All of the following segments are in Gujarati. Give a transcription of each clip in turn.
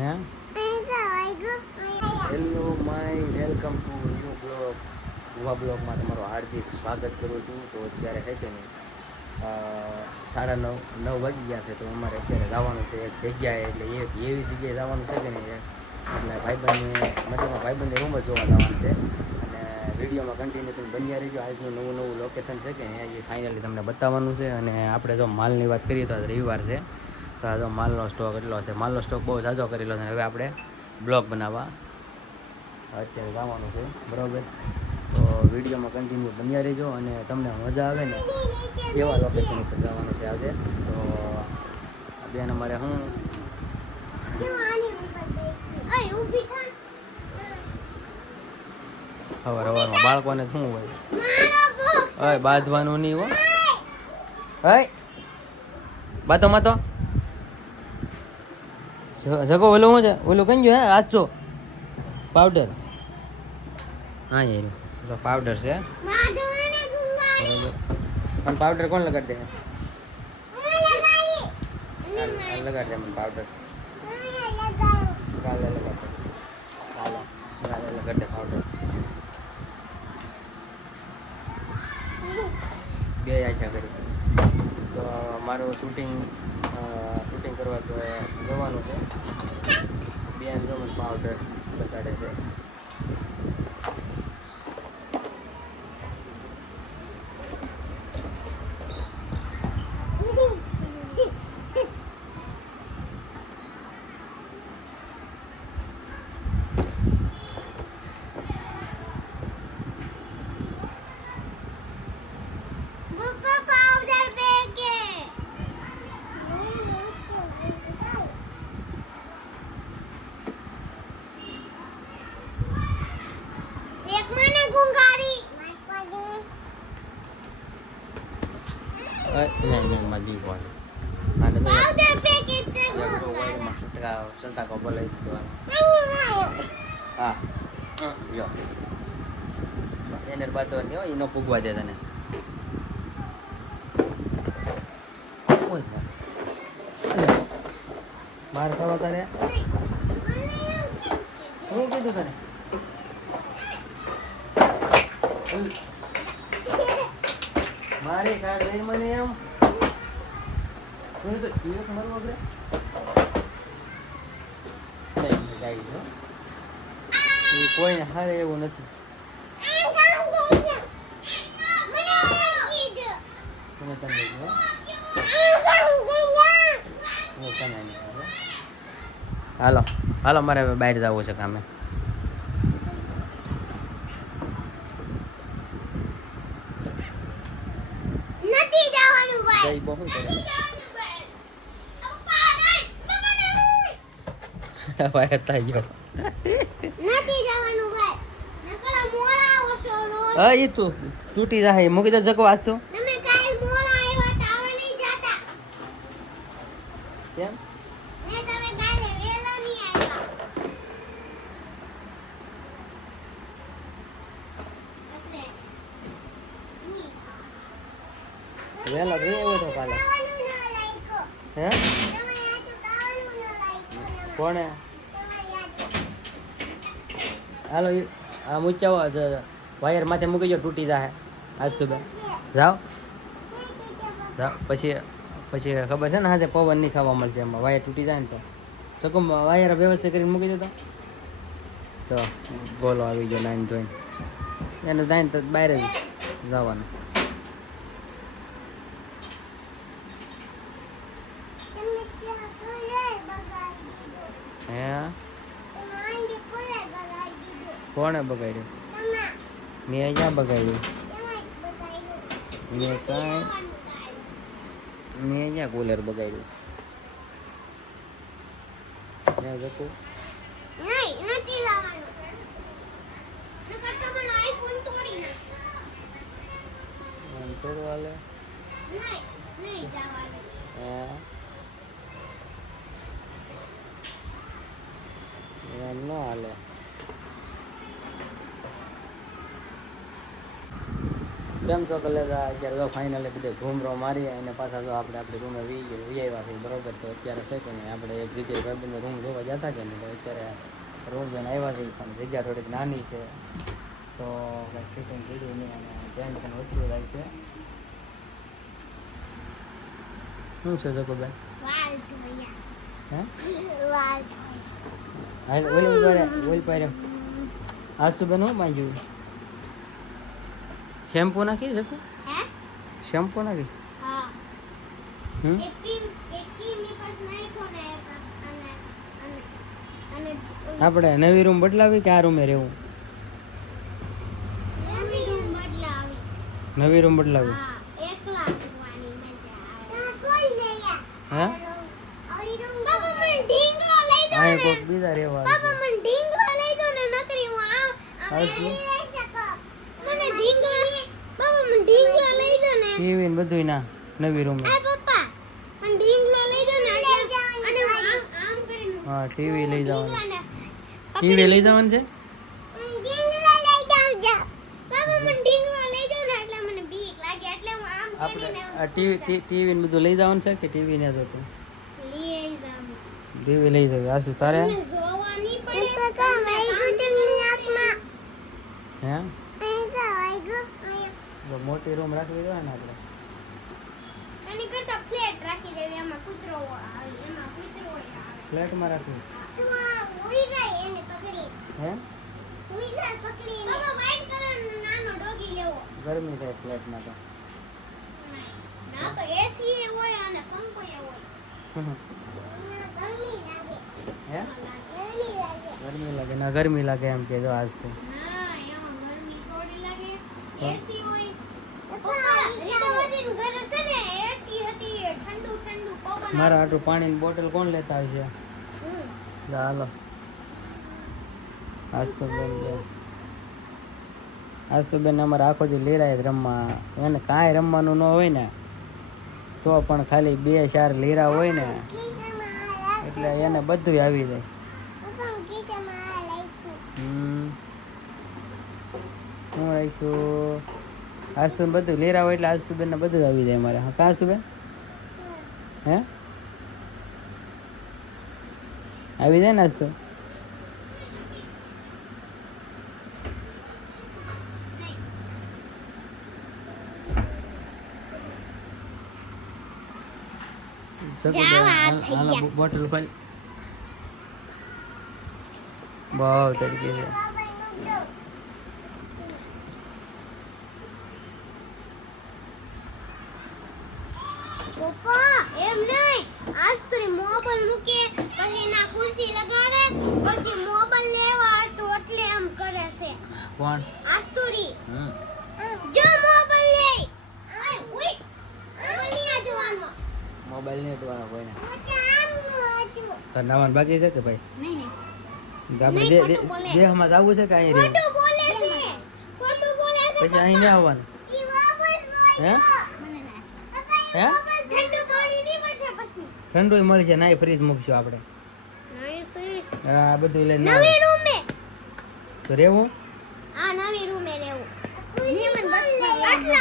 હે hello my welcome to new blog. નવા બ્લોગમાં તમારું હાર્દિક સ્વાગત કરું છું. તો અત્યારે છે કે નહીં 9:30 વાગી ગયા છે. તો અમારે અત્યારે જવાનું છે એક જગ્યાએ, એટલે એક એવી જગ્યાએ જવાનું છે કે નહીં, એટલે ભાઈબંધની રૂમ જ જોવા જવાનું છે. અને વિડીયોમાં કન્ટિન્યુ તમે બન્યા રહીજો. આજનું નવું લોકેશન છે કે એ ફાઇનલી તમને બતાવવાનું છે. અને આપણે જો માલની વાત કરીએ તો રવિવાર છે, તો આ જો માલનો સ્ટોક એટલો છે. માલનો સ્ટોક બહુ ઝાઝો કરેલો છે. હવે આપણે બ્લોગ બનાવવા અત્યારે જવાનું છે, બરાબર. તો વિડીયોમાં કન્ટિન્યુ બન્યા રહેજો. અને તમને મજા આવે ને એવા લોકેશન ઉપર જવાનું છે આજે. તો બેન અમારે હું સવારમાં બાળકોને શું હોય, હવે બાંધવાનું નહીં હોય. હે બાતો માતો જગો ઓલું શું છે, ઓલું કઈ ગયું હે આજો પાવડર. હા યાર પાવડર છે, પણ પાવડર કોણ લગાડી દે? લગાડી દે મને પાવડર. કાલે લગાડ દે, કાલે લગાડ દે પાવડર. બે આછા કરી. તો મારું શૂટિંગ કરવા તો જવાનું છે. બેન જો મને પાવડર લગાડે છે. નહીં મારી વાળી આને તો સંતાકો બોલાવી દીધો. હા જો એને બાતો નહીં હોય, એનો પૂગવા દે તને. બહાર ખાવા તારે શું કીધું તને? મારે કાર્ડ લઈ મને એમ તો એક મારવો આપણે નહીં જાય છે. એ કોઈને હારે એવું નથી. હાલો હાલો મારે હવે બહાર જવું છે કામે. બહુ હા એ તું તૂટી જાય મૂકી દે જકો વાંચતો કેમ વેલા રહ્યો તો કાલે હે કોણે હાલો આ મૂચાવો વાયર માથે મૂકી જો તૂટી જાય આજ તો બે જાઓ જાઓ. પછી ખબર છે ને આજે પવન નહીં ખાવા મળશે, એમાં વાયર તૂટી જાય ને તો ચકમ વાયર વ્યવસ્થિત કરીને મૂકી દેતો. તો બોલો આવી ગયો નાઈન ધોઈને, એને નાઈન તો બહાર જ જવાનું. હે કોણે બગાડ્યું? મેં ક્યાં બગાડ્યું? મેં ક્યાં કુલર બગાડ્યું? ત્યાં જતું હાલે એમ ન હાલે. કેમ છો કલેજા? અત્યારે તો ફાઇનલી બધે ઘૂમરો મારી અને પાછા જો આપણે આપણી રૂમે વી આવ્યા છીએ બરોબર. તો અત્યારે છે કે નહીં આપણે એક જગ્યાએ ભાઈબંધનો રૂમ જોવા જતા કે નહીં, તો અત્યારે રૂમ જોઈને આવ્યા છીએ પણ જગ્યા થોડીક નાની છે તો કંઈક ફિટિંગ કીધું નહીં અને ટેન્શન વધતું જાય છે. શું છે જકોબેન? હે હાલ ઓલ પારે આજ તો બેન હું માંગ્યું શેમ્પુ નાખી શકો? શેમ્પુ નાખી? આપણે નવી રૂમ બદલાવી કે આ રૂમે રહેવું? નવી રૂમ બદલાવી. હે આ કોક બીજા રહેવા ટીવી ને બધું ના નવી રૂમ. હા ટીવી લઈ જવાનું. ટીવી લઈ જવાનું છે. આપણે ટીવી ને બધું લઈ જવાનું છે કે ટીવી ને જતું? ટીવી લઈ જવું. આ શું તારે? હે મોટી રૂમ રાખવી જોઈએ ને આપણે. ફ્લેટમાં રાખવી. હે ગરમી થાય ફ્લેટમાં તો. હે ગરમી લાગે ના ગરમી લાગે એમ કે જો આજ તો મારા આટલું પાણીની બોટલ કોણ લેતા આવશે? હાલો આજ તો બેન અમારે આખો દી લીરાય જ રમવા. એને કાંઈ રમવાનું ન હોય ને તો પણ ખાલી 2-4 લીરા હોય ને એટલે એને બધું આવી જાય. શું રાખ્યું? આજ તો બધું લીરા હોય એટલે આજ તો બેન બધું આવી જાય મારે. હા કાં શું બેન? હે આવી જાય ને આજ તો. બોટલ ખોલ. બહુ તડકી છે. પપ્પા એમ નહીં, આજ તો મોબાઈલ મૂકે પછી ના ખુરશી લગાડે પછી મોબાઈલ લેવા તો એટલે એમ કરે છે. કોણ? આસ્તુરી. જો મોબાઈલ લે. ઓય મોબાઈલ ની આદવાનો. મોબાઈલ ની આદવાનો કોઈને. તાર નાવાનું બાકી છે કે ભાઈ? નહીં. આપણે દેહમાં જવું છે કે અહીં રહેવું? ખોટું બોલે છે. ખોટું બોલે છે. પછી અહીં નહીં આવવાનું. ઈ મોબાઈલ હે હે ઠંડુ પાણી નહીં પડશે પછી. ઠંડુ મળશે ના ફ્રીજ મૂકશું આપણે. નહીં તો હા બધું લઈને નવી રૂમે તો રહેવું. આ નવી રૂમે રહેવું.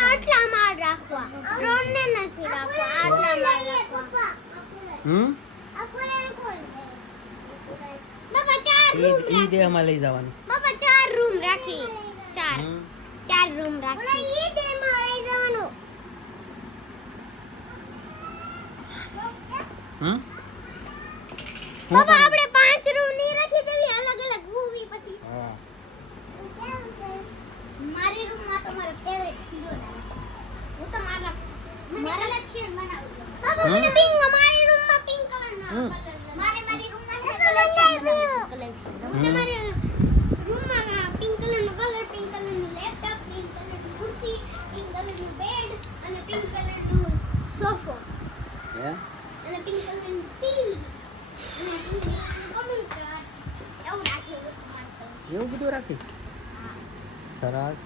આટલા માળ રાખવા. ડ્રોન ને નથી રાખવા. આટલા માળ રાખવા. બાપા 4 રૂમ ઈ દેહમાં લઈ જવાનું. બાપા 4 રૂમ રાખી. 4 રૂમ રાખી. ઈ દેહમાં લઈ જવાનું. બાપા આપણે 5 રૂમ ની રાખી દેવી અલગ અલગ મૂવી પછી. હા મારી રૂમ માં તો મારો ફેવરેટ હીરો લાગે. હું તો મારા કલેક્શન બનાવું છું. બાપા મને પિંક મારી રૂમ માં પિંક કલર નો કલર. મારી રૂમ માં કલેક્શન તમારી રૂમ માં પિંક કલર નો કલર, પિંક કલર નું લેપટોપ, પિંક કલર ની ખુરશી, પિંક કલર નું બેડ અને પિંક કલર નું સોફો. હે અને પિંક કલર નું ટીવી અને પિંક કલર નું કમ્પ્યુટર એવું રાખેલું. એવું બધું રાખી. સરસ.